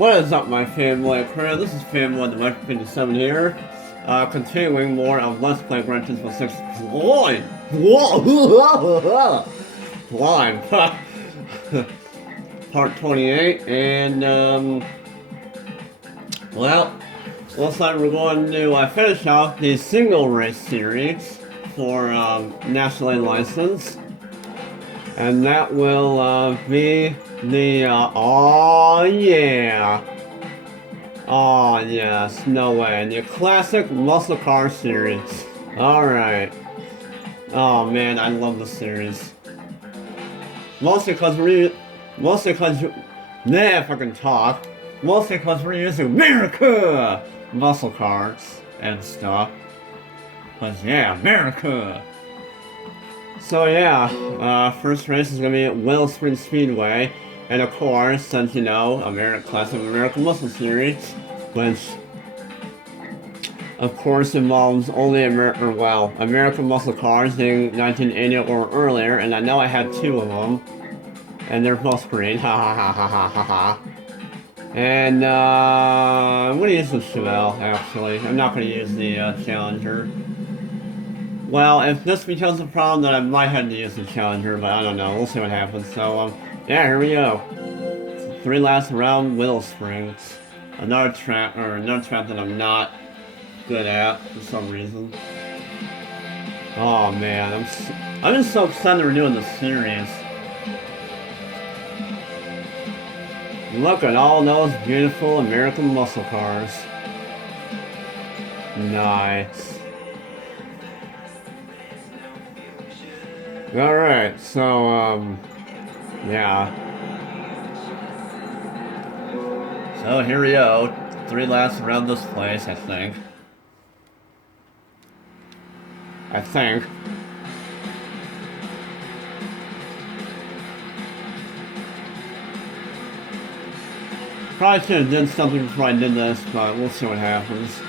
What is up, my fanboy crew? This is Fanboy the Micro 57 here. Continuing more of Let's Play Gran Turismo 6 Blind. Part 28, and, well, looks like we're going to finish off the single race series for National Lane License. And that will be the, oh yeah. Oh yes, no way. The classic muscle car series. Alright. Oh man, I love this series. Mostly because if I can talk. Mostly because we're using MERICA muscle cars and stuff. But yeah, MERICA. So yeah, first race is gonna be at Willow Spring Speedway. And of course, since you know, Classic American Muscle Series, which of course involves only American muscle cars in 1980 or earlier, and I know I had two of them, and they're both green, ha ha ha ha ha ha ha. And I'm gonna use the Chevelle, actually. I'm not gonna use the Challenger. Well, if this becomes a problem, then I might have to use the Challenger, but I don't know. We'll see what happens. So, yeah, here we go. 3 laps around Willow Springs. Another track that I'm not good at for some reason. Oh man, I'm just so excited we're doing this series. Look at all those beautiful American muscle cars. Nice. Alright, so, yeah. So here we go. 3 laps around this place, I think. Probably should have done something before I did this, but we'll see what happens.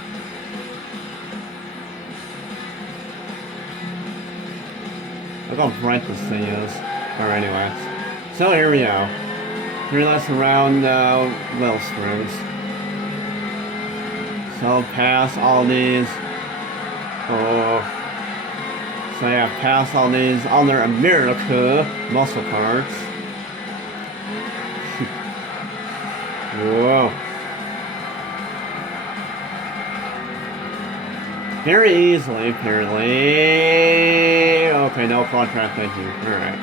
Look how bright this thing is. Alright, anyway. So here we go. 3 laps around Willow Springs. So pass all these. Oh. So yeah, pass all these other America muscle cars. Whoa. Very easily, apparently. Okay, no contract, thank you. Alright.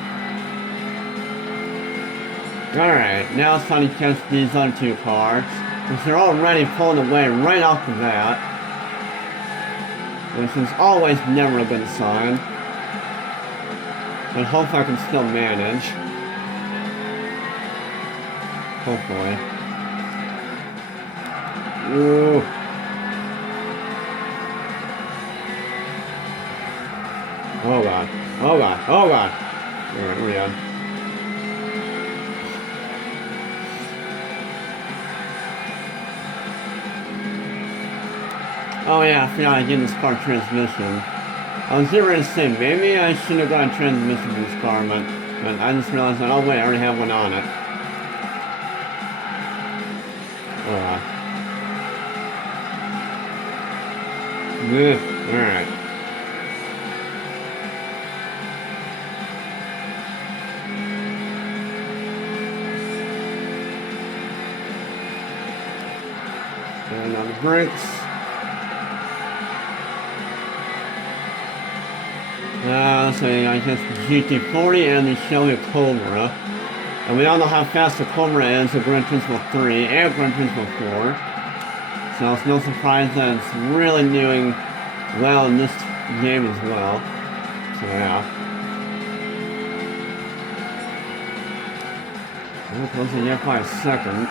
Alright, now it's time to catch these other 2 cars, which they're already pulling away right off the bat, which is always never a good sign, but hopefully I can still manage. Hopefully. Ooh. Oh god. Oh god. Oh god. Alright, we're done. Oh yeah, I forgot I did this car transmission. I was getting ready to say, maybe I should have got a transmission for this car, but I just realized that, oh wait, I already have one on it. Alright. And on the brakes. So I guess the GT40 and the Chevy Cobra. And we all know how fast the Cobra is in Gran Turismo 3 and Gran Turismo 4. So it's no surprise that it's really doing well in this game as well. So yeah. Well, close to yet by a second.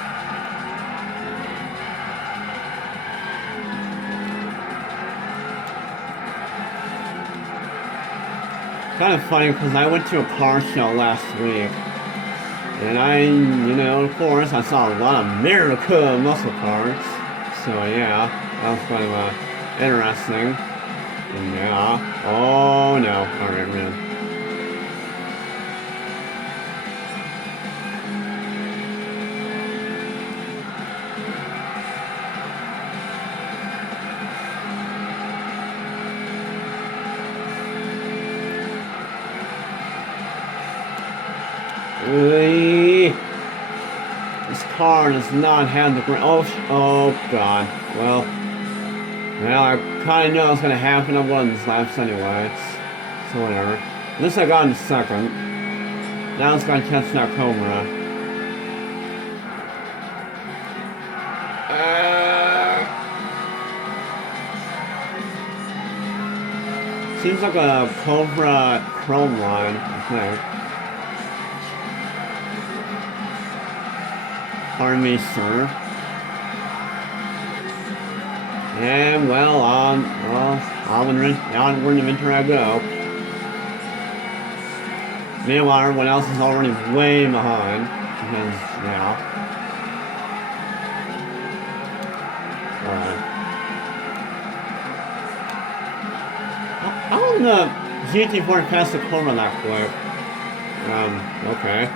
Kind of funny because I went to a car show last week, and of course, I saw a lot of MERICA muscle cars. So yeah, that was kind of interesting. And yeah, oh no, alright, man. This car does not have the oh god. Well, I kind of knew it was going to happen on one of these laps anyway. So whatever. At least I got in second. Now it's going to catch that Cobra. Seems like a Cobra chrome line, I think. Pardon me, sir. And well, onward and adventure I go. Meanwhile, everyone else is already way behind. Because, yeah. How did the GT4 pass the Cobra that quick? Okay.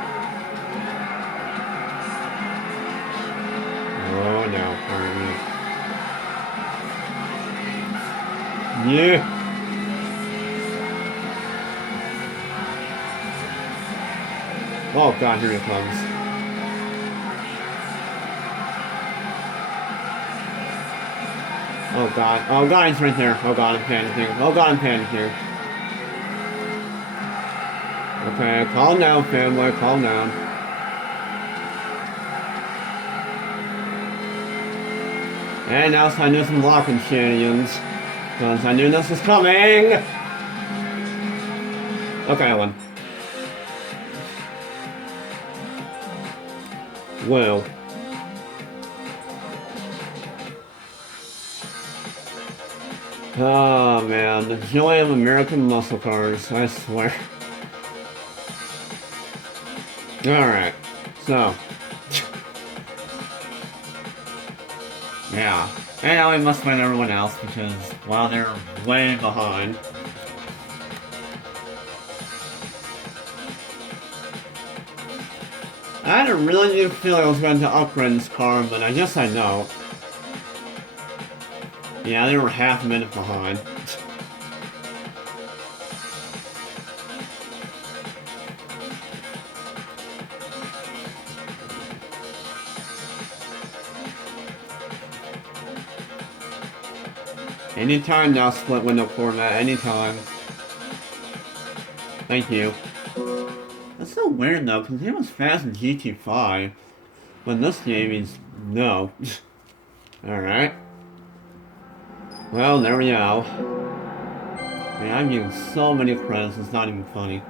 Oh no, pardon me. Yeah. Oh god, here he comes. Oh god. Oh god, he's right there. Oh god, I'm panicking. Oh god, I'm panicking. Okay, calm down, Fanboy, calm down. And now it's time to do some locking shenanigans. Because I knew this was coming! Okay, I won. Well. Oh man, the joy of American muscle cars, I swear. Alright, so. Yeah. And now we must find everyone else because, well, they're way behind. I had a really good feeling I was going to upgrade this car, but I guess I know. Yeah, they were half a minute behind. Anytime now, split window format, anytime. Thank you. That's so weird though, because he was fast in GT5. But in this game, he's no. Alright. Well, there we go. Man, I'm getting so many credits, it's not even funny.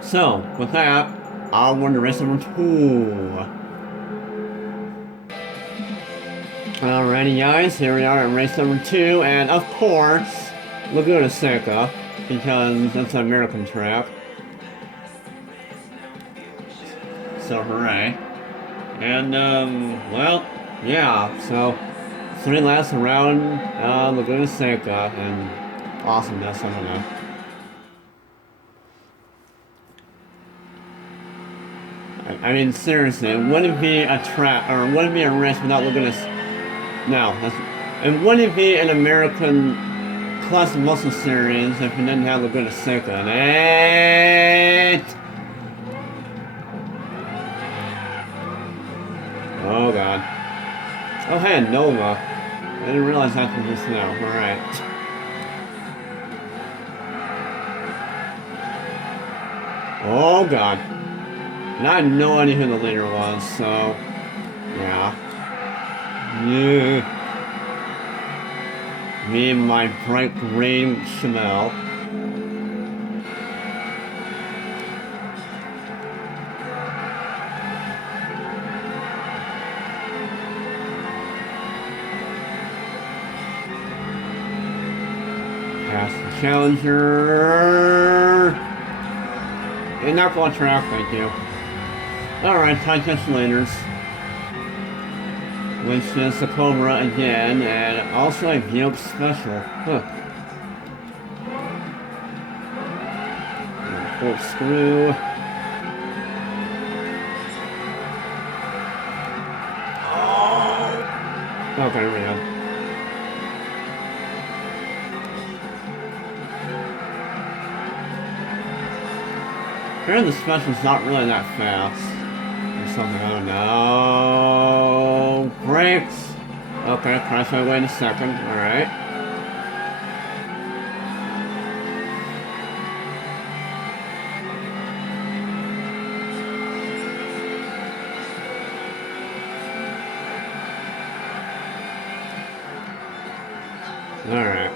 So, with that, I'll run to race number 2. Alrighty guys, here we are at race number 2, and of course, Laguna Seca, because that's an American track. So hooray. And, well, yeah, so 3 laps around Laguna Seca, and awesomeness, I don't know. I mean, seriously, it wouldn't be a track, or it wouldn't be a race without Laguna Seca. No, it wouldn't be an American Classic Muscle Series if it didn't have Laguna Seca in it. Oh god. Oh hey, Nova. I didn't realize that was just now. Alright. Oh god. And I had no idea who the leader was, so yeah. Yeah. Me and my bright green Chanel. Pass the Challenger. And not on track, thank you. Alright, time catch leaders. Which is the Cobra again, and also a Buick Special. Huh. Corkscrew. Oh! Okay, there we go. Apparently the special's not really that fast. Or something, I don't know. Brakes! Okay, crash my way in a second, alright. Alright.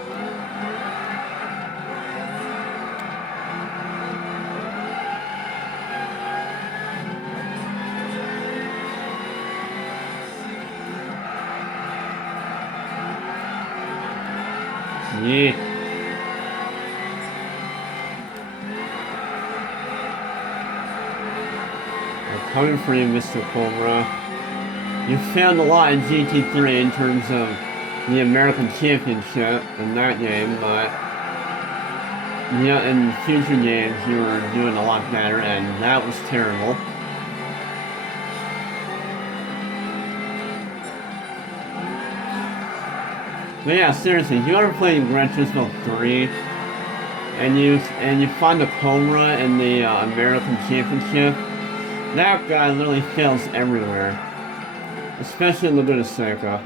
Yeah. I'm coming for you, Mr. Cobra. You failed a lot in GT3 in terms of the American Championship in that game, but yeah, in future games you were doing a lot better, and that was terrible. But yeah, seriously, if you ever played Gran Turismo 3 and you find a Cobra in the American Championship, that guy literally fails everywhere, especially in Laguna Seca.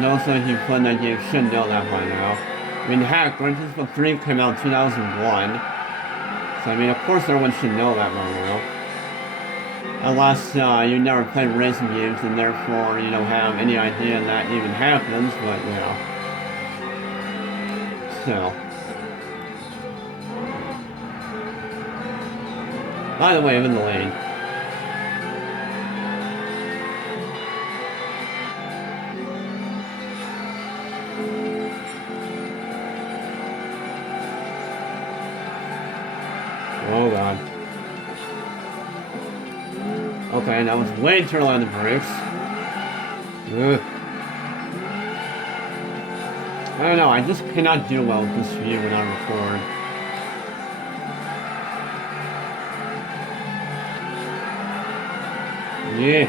Those of you playing that game should know that by now. I mean, heck, Gran Turismo 3 came out in 2001, so I mean, of course everyone should know that by now. Unless you never played racing games and therefore you don't have any idea that even happens, but you know. So. By the way, I'm in the lane. Oh god. Okay, that was way too early on the brakes. Ugh. I don't know, I just cannot do well with this view when I record. Yeah.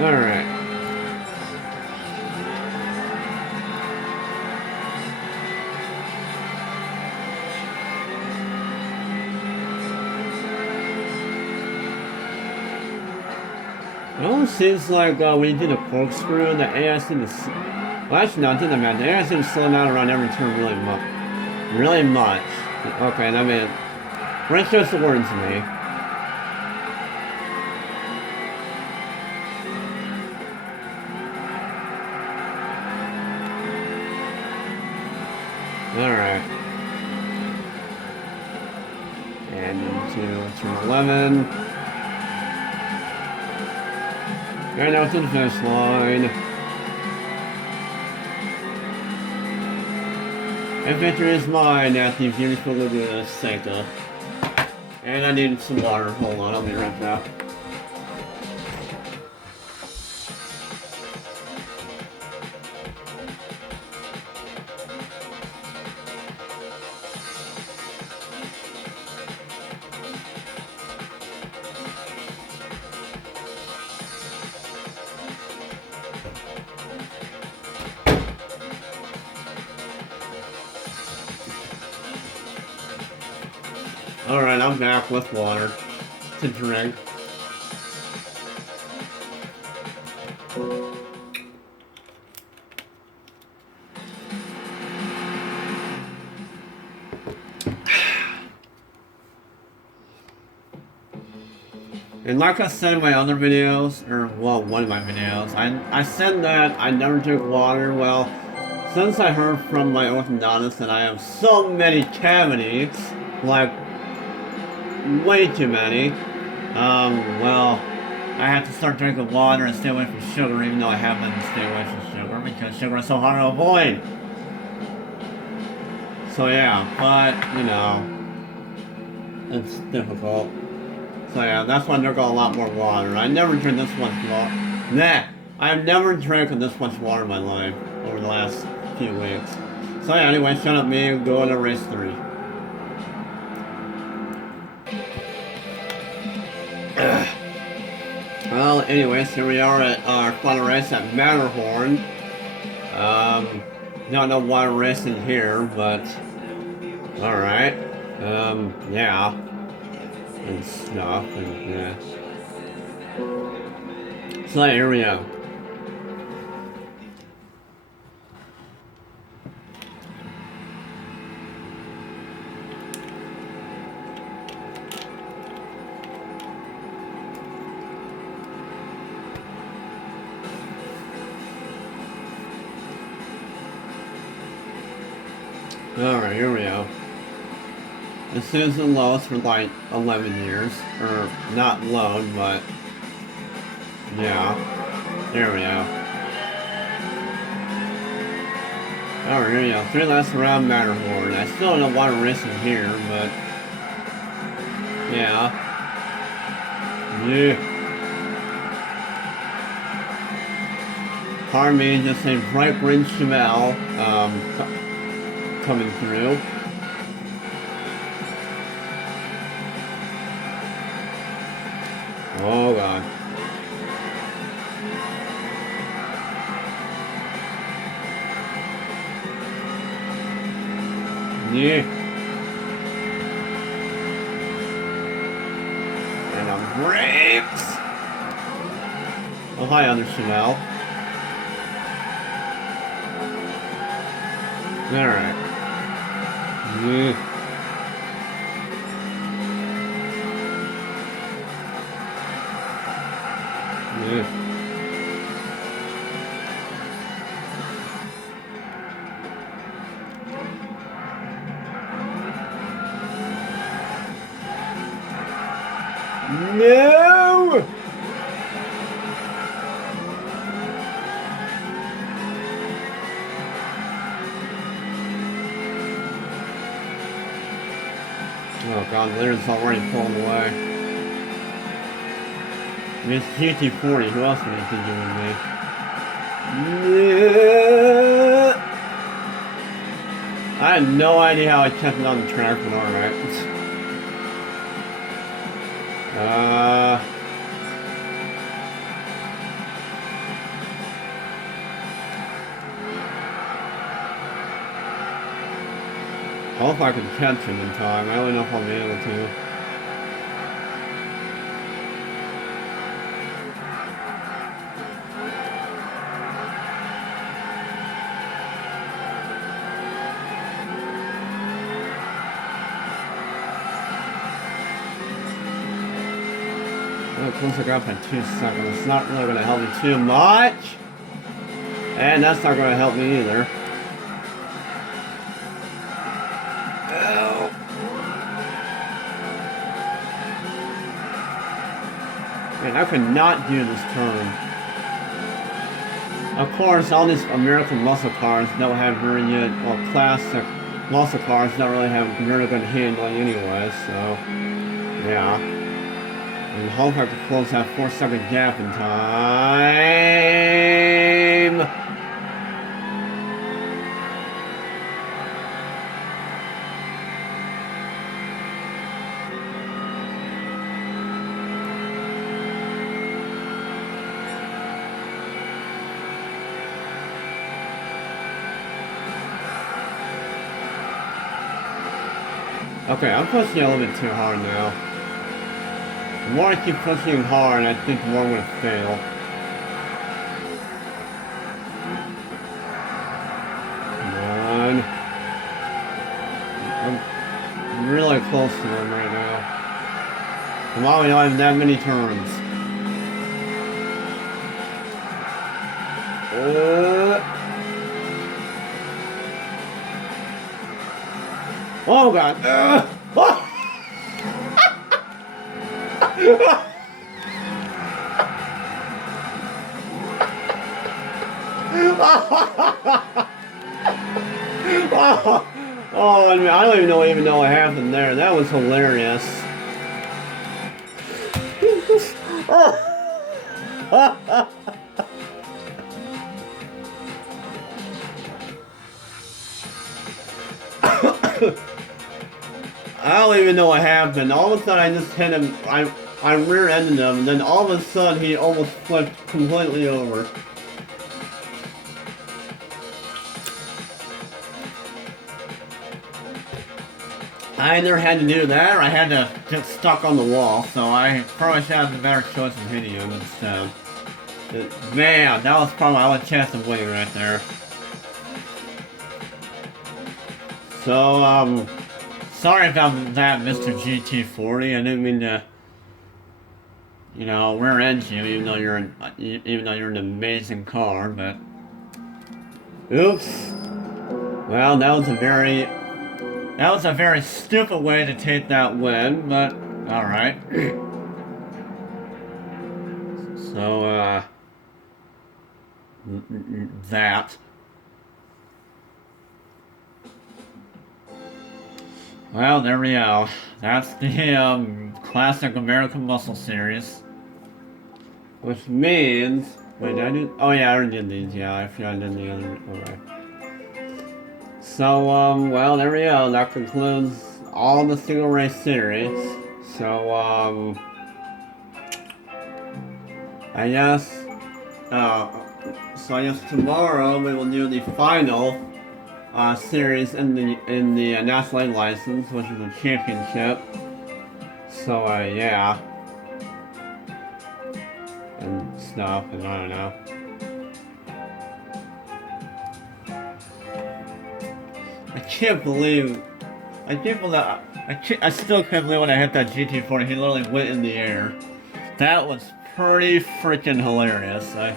Alright. It almost seems like when you did a corkscrew, the AI seemed to... Well, actually, no, it didn't matter. The AI seemed to slow down around every turn really much. Really much. Okay, and I mean... Right just the word to me. Alright. And into turn 11. Right now to the finish line. And victory is mine at the beautiful Laguna Seca. And I needed some water. Hold on, I'll be right back. Alright, I'm back with water to drink. And like I said in my other videos, or well, one of my videos, I said that I never drink water. Well, since I heard from my orthodontist that I have so many cavities, like way too many, well, I have to start drinking water and stay away from sugar, even though I have been to stay away from sugar, because sugar is so hard to avoid. So yeah, but, you know, it's difficult. So yeah, that's why I drink a lot more water. I never drink this much water. Nah, I've never drank this much water in my life over the last few weeks. So yeah, anyway, shut up me and go to race 3. Well, anyways, here we are at our final race at Matterhorn. Don't know why we're racing here, but alright. Yeah. And stuff, and yeah. So here we go. Alright, here we go. This is the lowest for like 11 years. Or, not low, but... yeah. There we go. Alright, here we go. 3 laps around Matterhorn. I still don't know why we're racing here, but... yeah. Yeah. Pardon me, just a bright green Chevelle, coming through. Oh god. Yeah. And a brakes. Oh hi, other Chanel. Alright. Yeah. Yeah. No! Oh god, Leonard's already pulling away. It's GT40, who else would he be doing me? Yeah. I had no idea how I kept it on the track, but alright. I hope I can catch him in time. I don't know if I'll be able to. Well, close I got by 2 seconds. It's not really going to help me too much. And that's not going to help me either. Man, I could not do this turn. Of course, all these American muscle cars don't have very good, or classic muscle cars don't really have very good handling anyway, so, yeah. And hope I can close that 4-second gap in time. Okay, I'm pushing a little bit too hard now. The more I keep pushing hard, I think the more I'm going to fail. Come on. I'm really close to them right now. Come on, we don't have that many turns. Oh god. Oh, I don't even know what happened there. That was hilarious. I don't even know what happened. All of a sudden, I just hit him. I rear-ended him, and then all of a sudden, he almost flipped completely over. I either had to do that, or I had to get stuck on the wall. So I probably should have the better choice of hitting him instead. Man, that was probably my only chance of winning right there. So, sorry about that, Mr. GT40. I didn't mean to, you know, rear-end you, even though you're an amazing car. But, oops. Well, that was a very stupid way to take that win. But all right. So, that. Well, there we go. That's the classic American Muscle Series. Which means... Wait, did I do... Oh yeah, I already did these. Yeah, I forgot I did the other... Okay. So, well, there we go. That concludes all the single race series. So, I guess... so I guess tomorrow we will do the final... series in the National League license, which is the championship. So yeah, and stuff, and I don't know. I still can't believe when I hit that GT40, he literally went in the air. That was pretty freaking hilarious. I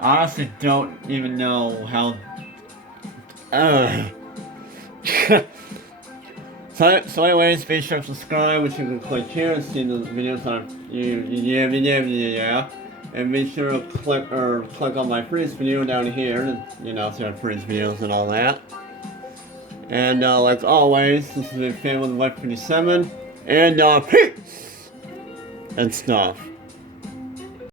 honestly don't even know how. So anyways, be sure to subscribe, which you can click here and see the videos on and be sure to click on my freeze video down here, and you know, see our freeze videos and all that. And like always, this has been Fan with Wife 57, and peace and stuff.